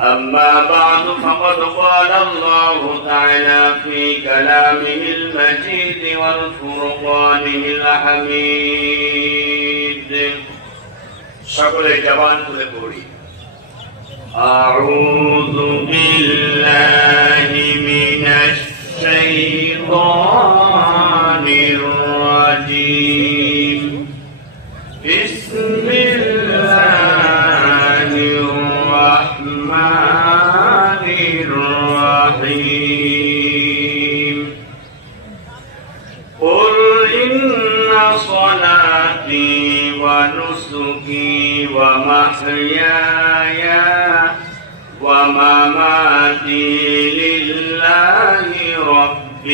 أما بعد فقد قال الله تعالى في كلامه المجيد والفرقانه الحميد شكر جوان كل قولي أعوذ بالله من الشيطان الرجيم بسم الله الرحمن الرحيم قل إن صلاتي ونسكي ومحياي ومماتي لله رب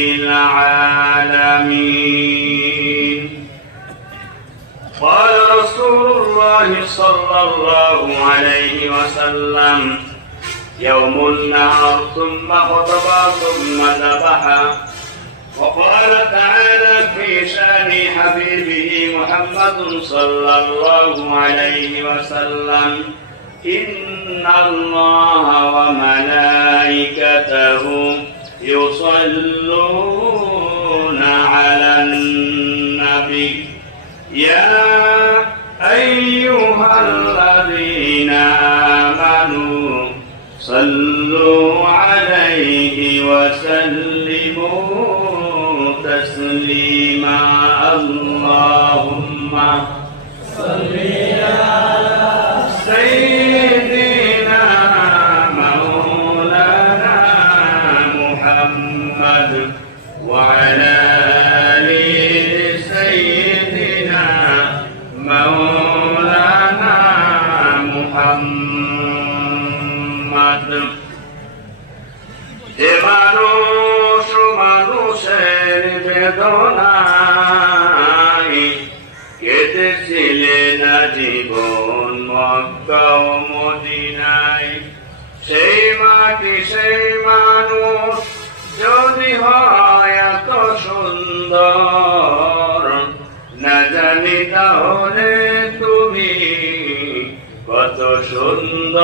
العالمين قال رسول الله صلى الله عليه وسلم يوم النهر ثم خطب ثم ذبح وقال تعالى في شأن حبيبه محمد صلى الله عليه وسلم إن الله وملائكته يصلون على النبي يا أيها الذين آمنوا صلوا عليه وسلموا تسليما اللهم صل على سيدنا مولانا محمد وعلى آل سيدنا مولانا محمد মানুষ মানুষের বেদনায় কেটেছিলেন জীবন মক্কা ও মদিনায় সেই মাটি সেই মানুষ যদি হয় এত সুন্দর না জানি তাহলে তুমি কত সুন্দর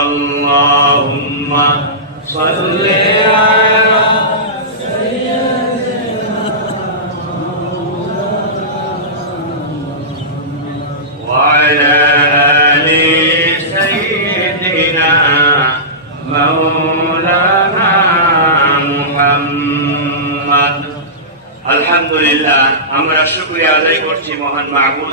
আল্লাহুম্মা সাল্লি আলা وعلى آل سيدنا مولانا محمد الحمد لله আমরা শুকরিয়া আদায় করছি মহান মাহবুব